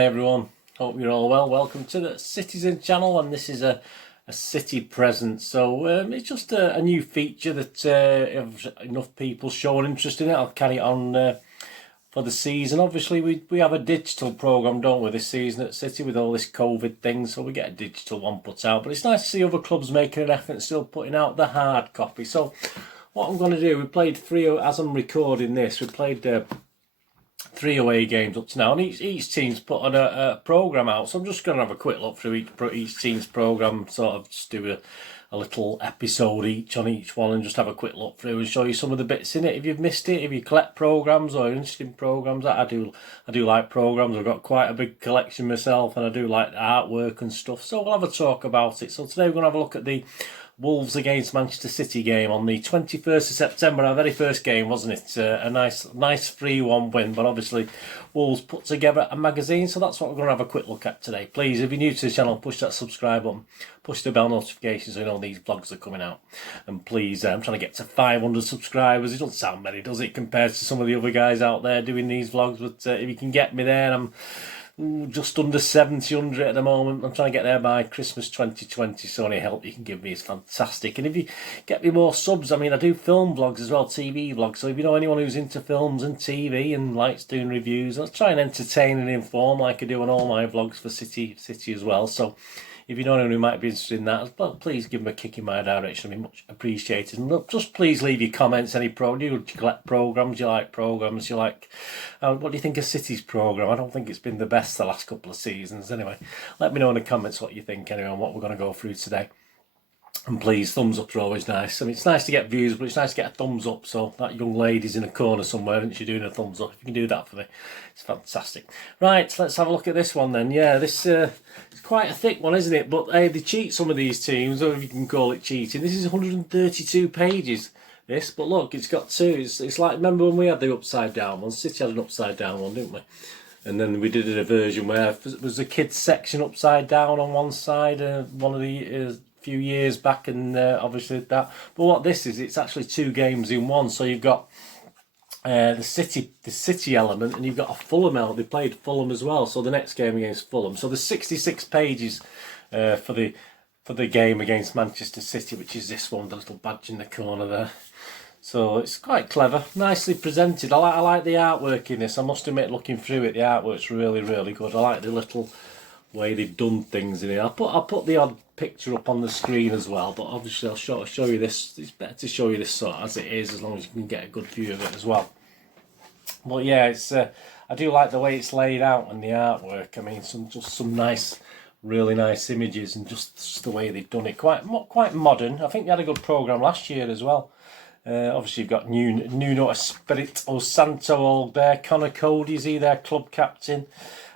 Hi everyone, hope you're all well. Welcome to the Citizen channel, and this is a City present. So it's just a new feature that if enough people showing interest in it, I'll carry it on for the season. Obviously we have a digital programme, don't we, this season at City with all this COVID thing, so we get a digital one put out. But it's nice to see other clubs making an effort and still putting out the hard copy. So what I'm going to do, we played as I'm recording this, we played 3 away games up to now, and each team's put on a programme out, so I'm just going to have a quick look through each team's programme, sort of just do a little episode each on each one and just have a quick look through and show you some of the bits in it. If you've missed it, if you collect programmes or interested in programmes, I do like programmes. I've got quite a big collection myself, and I do like the artwork and stuff, so we'll have a talk about it. So today we're going to have a look at the Wolves against Manchester City game on the 21st of September, our very first game, wasn't it? A nice 3-1 win, but obviously Wolves put together a magazine, so that's what we're going to have a quick look at today. Please, if you're new to the channel, push that subscribe button, push the bell notification so you know these vlogs are coming out. And please, I'm trying to get to 500 subscribers. It doesn't sound many, does it, compared to some of the other guys out there doing these vlogs, but if you can get me there, I'm just under 700 at the moment. I'm trying to get there by Christmas 2020, so any help you can give me is fantastic. And if you get me more subs, I mean, I do film vlogs as well, TV vlogs, so if you know anyone who's into films and TV and likes doing reviews, I'll try and entertain and inform like I do on all my vlogs for City as well. So if you know anyone who might be interested in that, well, please give them a kick in my direction. I'd be much appreciated. And look, just please leave your comments. Do you collect programmes? You like programmes? You like? What do you think of City's programme? I don't think it's been the best the last couple of seasons. Anyway, let me know in the comments what you think anyway on what we're going to go through today. And please, thumbs up are always nice. I mean, it's nice to get views, but it's nice to get a thumbs up. So that young lady's in a corner somewhere, isn't she, doing a thumbs up? If you can do that for me, it's fantastic. Right, let's have a look at this one then. Yeah, this it's quite a thick one, isn't it? But they cheat some of these teams, or if you can call it cheating. This is 132 pages, this. But look, it's got two. It's like, remember when we had the upside down one? City had an upside down one, didn't we? And then we did a version where it was the kids section upside down on one side, one of the few years back, and obviously that. But what this is, it's actually 2 games in one. So you've got the City element, and you've got a Fulham element. They played Fulham as well, so the next game against Fulham. So there's 66 pages for the game against Manchester City, which is this one, the little badge in the corner there. So it's quite clever, nicely presented. I like the artwork in this. I must admit, looking through it, the artwork's really good. I like the little way they've done things in here. I'll put the odd picture up on the screen as well, but obviously I'll show you this. It's better to show you this sort of as it is, as long as you can get a good view of it as well. But yeah, it's I do like the way it's laid out and the artwork. I mean, some nice, really nice images, and just the way they've done it, quite modern. I think they had a good programme last year as well. Obviously you've got Nuno Espirito Santo all there, Connor Cody's their club captain.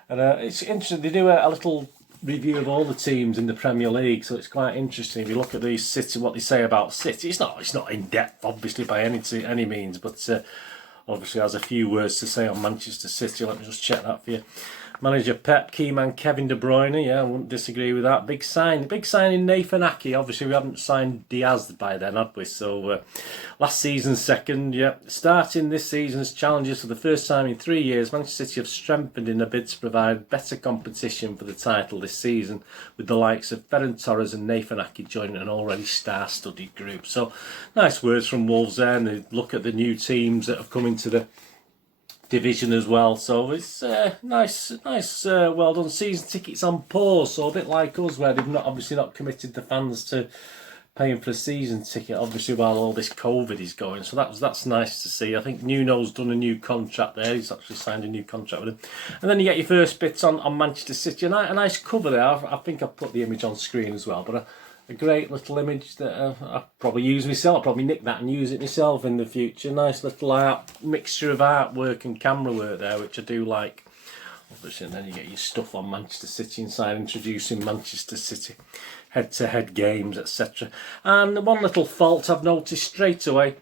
And it's interesting, they do a little review of all the teams in the Premier League, so it's quite interesting. If you look at these City, what they say about City, it's not in depth, obviously, by any means, but obviously has a few words to say on Manchester City. Let me just check that for you. Manager Pep, key man Kevin De Bruyne, yeah, I wouldn't disagree with that. Big sign in Nathan Ake. Obviously, we haven't signed Diaz by then, had we? So, last season second, yeah. Starting this season's challenges for the first time in 3 years, Manchester City have strengthened in a bid to provide better competition for the title this season, with the likes of Ferran Torres and Nathan Ake joining an already star-studded group. So, nice words from Wolves there, and they look at the new teams that have come into the division as well, so it's nice, well done. Season tickets on pause, so a bit like us, where they've obviously not committed the fans to paying for a season ticket, obviously, while all this COVID is going. So that's nice to see. I think Nuno's done a new contract there. He's actually signed a new contract with him. And then you get your first bits on Manchester City. A nice cover there. I think I've put the image on screen as well, but a great little image that I'll probably use myself. I'll probably nick that and use it myself in the future. Nice little mixture of artwork and camera work there, which I do like. Obviously, and then you get your stuff on Manchester City inside, introducing Manchester City head-to-head games, etc. And one little fault I've noticed straight away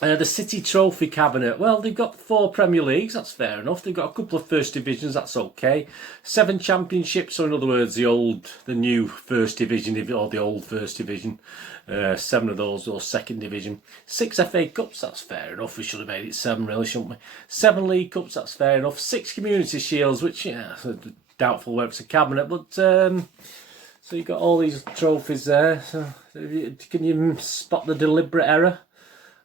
The City Trophy cabinet. Well, they've got 4 Premier Leagues, that's fair enough. They've got a couple of First Divisions, that's okay. 7 Championships, so in other words, the new First Division, or the old First Division. 7 of those, or Second Division. 6 FA Cups, that's fair enough. We should have made it 7, really, shouldn't we? 7 League Cups, that's fair enough. 6 Community Shields, which, yeah, doubtful whether it's a cabinet, but so you've got all these trophies there. So can you spot the deliberate error?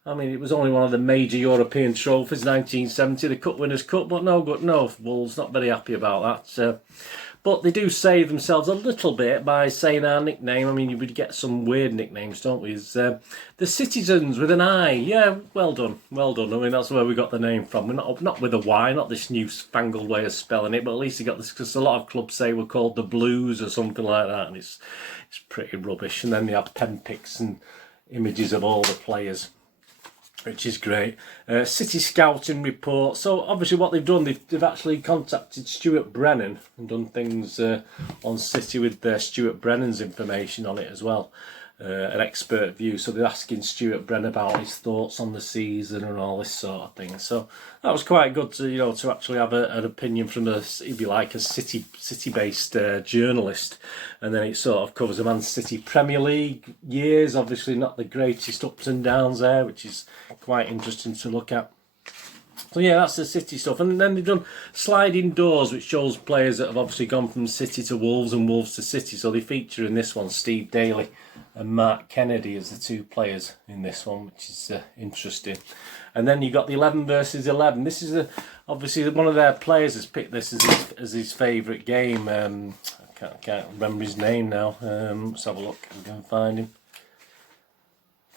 I mean, it was only one of the major European trophies, 1970, the Cup Winners' Cup, but no, Wolves not very happy about that. But they do save themselves a little bit by saying our nickname. I mean, you would get some weird nicknames, don't we? The Citizens with an I. Yeah, well done, well done. I mean, that's where we got the name from. We're not with a Y, not this new-fangled way of spelling it, but at least you got this, because a lot of clubs say we're called the Blues or something like that, and it's pretty rubbish. And then they have pen pics and images of all the players, which is great. City Scouting Report. So obviously what they've done, they've actually contacted Stuart Brennan and done things on City with Stuart Brennan's information on it as well. An expert view. So they're asking Stuart Brennan about his thoughts on the season and all this sort of thing. So that was quite good to to actually have an opinion from if you like, a city-based journalist. And then it sort of covers the Man City Premier League years. Obviously not the greatest ups and downs there, which is quite interesting to look at. So yeah, that's the City stuff. And then they've done sliding doors, which shows players that have obviously gone from City to Wolves and Wolves to City. So they feature in this one Steve Daly and Mark Kennedy as the 2 players in this one, which is interesting. And then you've got the 11 versus 11. This is obviously one of their players has picked this as his favourite game. I can't remember his name now. Let's have a look if we can find him.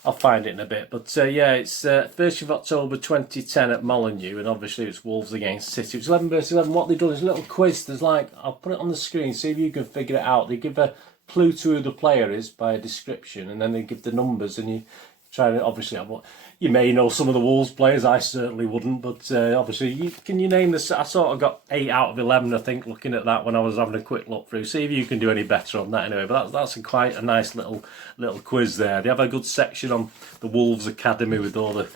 I'll find it in a bit, but yeah, it's 30th of October 2010 at Molineux, and obviously it's Wolves against City. It's 11 versus 11. What they've done is a little quiz. There's I'll put it on the screen, see if you can figure it out. They give a clue to who the player is by a description, and then they give the numbers, and you try to obviously you may know some of the Wolves players. I certainly wouldn't, but obviously can you name this? I sort of got 8 out of 11, I think, looking at that when I was having a quick look through. See if you can do any better on that anyway. But that's quite a nice little quiz there. They have a good section on the Wolves Academy with all the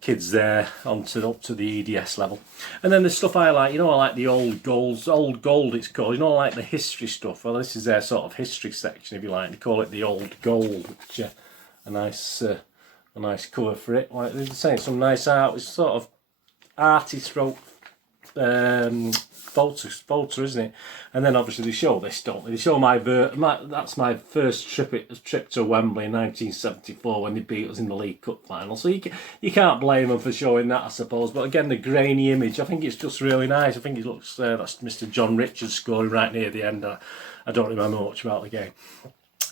kids there up to the EDS level. And then the stuff I like, I like the old gold it's called, I like the history stuff. Well, this is their sort of history section, if you like. They call it the old gold, which a nice cover for it. Like they're saying, some nice art. It's sort of arty stroke photo, isn't it? And then obviously they show this, don't they? They show that's my first trip to Wembley in 1974 when they beat us in the League Cup final. So you can't blame them for showing that, I suppose. But again, the grainy image, I think it's just really nice. I think it looks that's Mr. John Richards scoring right near the end. I don't remember much about the game.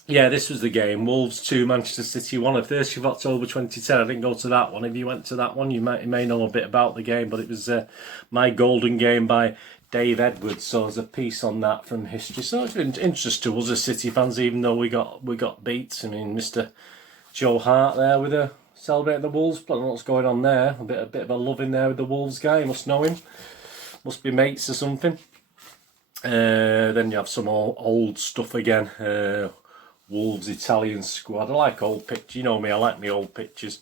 Yeah, this was the game. Wolves 2, Manchester City 1, 30th of October 2010. I didn't go to that one. If you went to that one, you may know a bit about the game, but it was My Golden Game by Dave Edwards. So there's a piece on that from history. So it's been interesting to us as City fans, even though we got beat. I mean, Mr. Joe Hart there with celebrating the Wolves. I don't know what's going on there. A bit of a love in there with the Wolves guy. You must know him. Must be mates or something. Then you have some old stuff again. Wolves Italian squad. I like old pictures. You know me, I like my old pictures.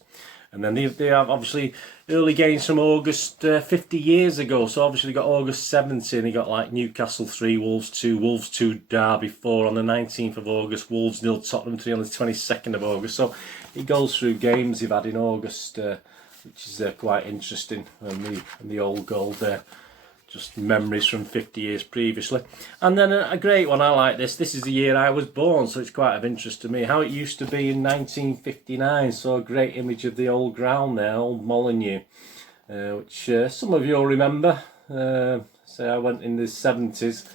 And then they have obviously early games from August 50 years ago. So obviously they got August 17. They got like Newcastle 3, Wolves 2, Derby 4 on the 19th of August. Wolves 0, Tottenham 3 on the 22nd of August. So it goes through games they've had in August, which is quite interesting. And the old gold there. Just memories from 50 years previously. And then a great one, I like this. This is the year I was born, so it's quite of interest to me. How it used to be in 1959. So a great image of the old ground there, old Molineux, which some of you will remember. Say I went in the 70s.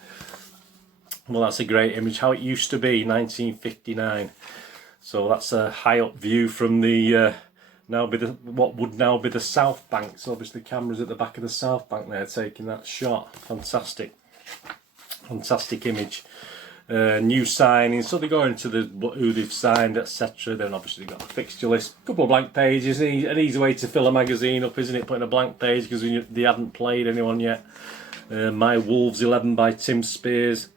Well, that's a great image. How it used to be, 1959. So that's a high up view from the... what would now be the South Bank. So obviously cameras at the back of the South Bank there taking that shot. Fantastic image. New signings, so they go into who they've signed, etc. Then obviously they've got the fixture list, a couple of blank pages. An easy way to fill a magazine up, isn't it, putting a blank page because they haven't played anyone yet. My Wolves 11 by Tim Spears.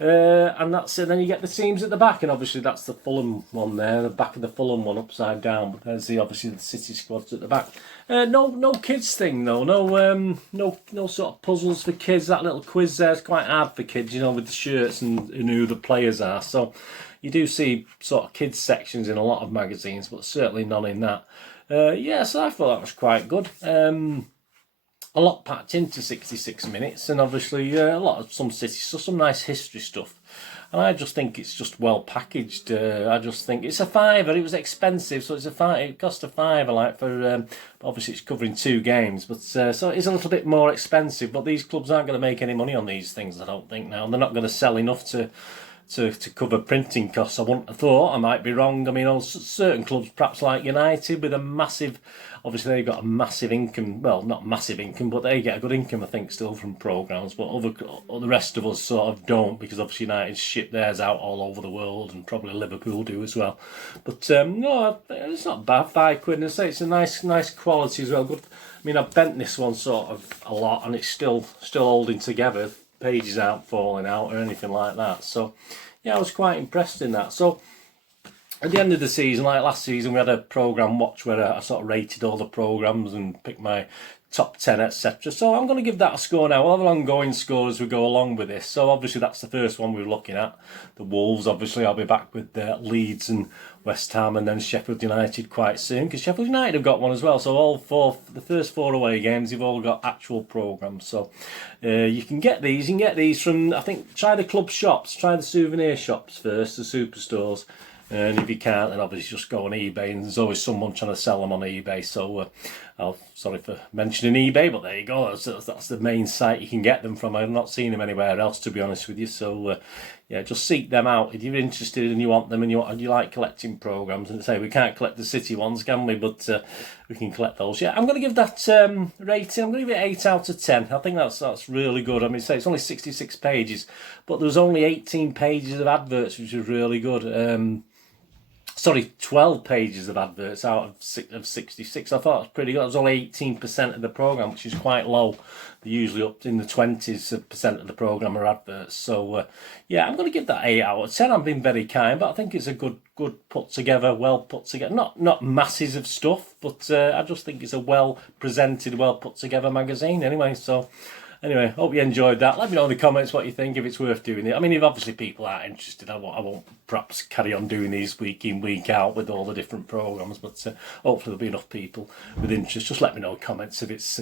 And that's it. Then you get the teams at the back, and obviously that's the Fulham one there, the back of the Fulham one upside down. But there's obviously the City squads at the back. No kids thing though. No sort of puzzles for kids. That little quiz there is quite hard for kids, with the shirts and who the players are. So you do see sort of kids sections in a lot of magazines, but certainly none in that. So I thought that was quite good. A lot packed into 66 minutes, and obviously a lot of some nice history stuff. And I just think it's just well packaged. I just think it's a £5. It was expensive, so it's a £5. It cost a £5, like for obviously it's covering 2 games, but so it's a little bit more expensive. But these clubs aren't going to make any money on these things, I don't think now, and they're not going to sell enough to cover printing costs. I wouldn't have thought. I might be wrong. I mean, certain clubs, perhaps like United, with a massive, obviously they've got a massive income. Well, not massive income, but they get a good income, I think, still from programmes. But the rest of us sort of don't, because obviously United ship theirs out all over the world, and probably Liverpool do as well. But no, it's not bad. £5, and I say it's a nice quality as well. Good. I mean, I've bent this one sort of a lot, and it's still holding together. Pages aren't falling out or anything like that. So yeah, I was quite impressed in that. So at the end of the season, like last season, we had a programme watch where I sort of rated all the programmes and picked my top 10, etc. So I'm going to give that a score now. We'll have an ongoing score as we go along with this. So obviously that's the first one we're looking at. The Wolves, obviously I'll be back with Leeds and West Ham, and then Sheffield United quite soon, because Sheffield United have got one as well. So the first 4 away games, you've all got actual programmes. So you can get these. You can get these from, I think, try the club shops, try the souvenir shops first, the superstores. And if you can't, then obviously just go on eBay, and there's always someone trying to sell them on eBay. So sorry for mentioning eBay, but there you go. That's the main site you can get them from. I've not seen them anywhere else, to be honest with you. So yeah, just seek them out if you're interested and you want them, and you like collecting programmes. And say we can't collect the City ones, can we? But we can collect those. Yeah, I'm going to give that rating. I'm going to give it 8 out of 10. I think that's really good. I mean, say it's only 66 pages, but there was only 18 pages of adverts, which was really good. 12 pages of adverts out of 66. I thought it was pretty good. It was only 18% of the programme, which is quite low. They're usually up in the 20% of the programme are adverts. So, yeah, I'm going to give that 8 out of 10. I'm being very kind, but I think it's a good put together, well put together. Not masses of stuff, but I just think it's a well presented, well put together magazine anyway. So, anyway, hope you enjoyed that. Let me know in the comments what you think, if it's worth doing it. I mean, if obviously people are interested, I won't perhaps carry on doing these week in, week out with all the different programmes, but hopefully there'll be enough people with interest. Just let me know in comments if it's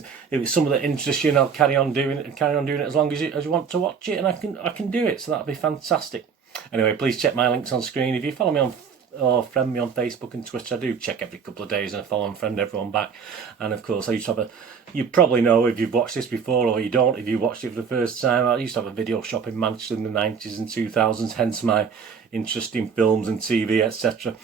something that interests you, and I'll carry on doing it as long as you want to watch it, and I can do it, so that'll be fantastic. Anyway, please check my links on screen. If you follow me on or friend me on Facebook and Twitter, I do check every couple of days, and I follow and friend everyone back. And of course, I used to have you probably know if you've watched this before, or you don't if you watched it for the first time, I used to have a video shop in Manchester in the 90s and 2000s, hence my interest in films and TV, etc.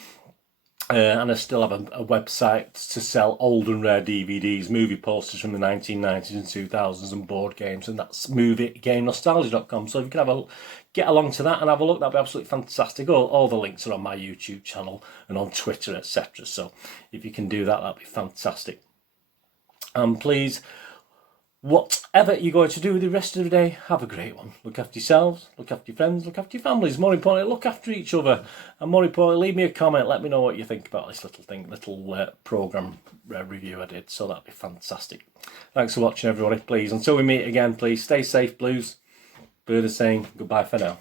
And I still have a website to sell old and rare DVDs, movie posters from the 1990s and 2000s, and board games, and that's moviegamenostalgia.com. So if you can get along to that and have a look, that'd be absolutely fantastic. All the links are on my YouTube channel and on Twitter, etc. So if you can do that, that'd be fantastic. And please, whatever you're going to do with the rest of the day, have a great one. Look after yourselves, look after your friends, look after your families. More importantly, look after each other. And more importantly, leave me a comment. Let me know what you think about this little programme review I did. So that'd be fantastic. Thanks for watching, everybody. Please, until we meet again, please stay safe, Blues. Bird is saying goodbye for now.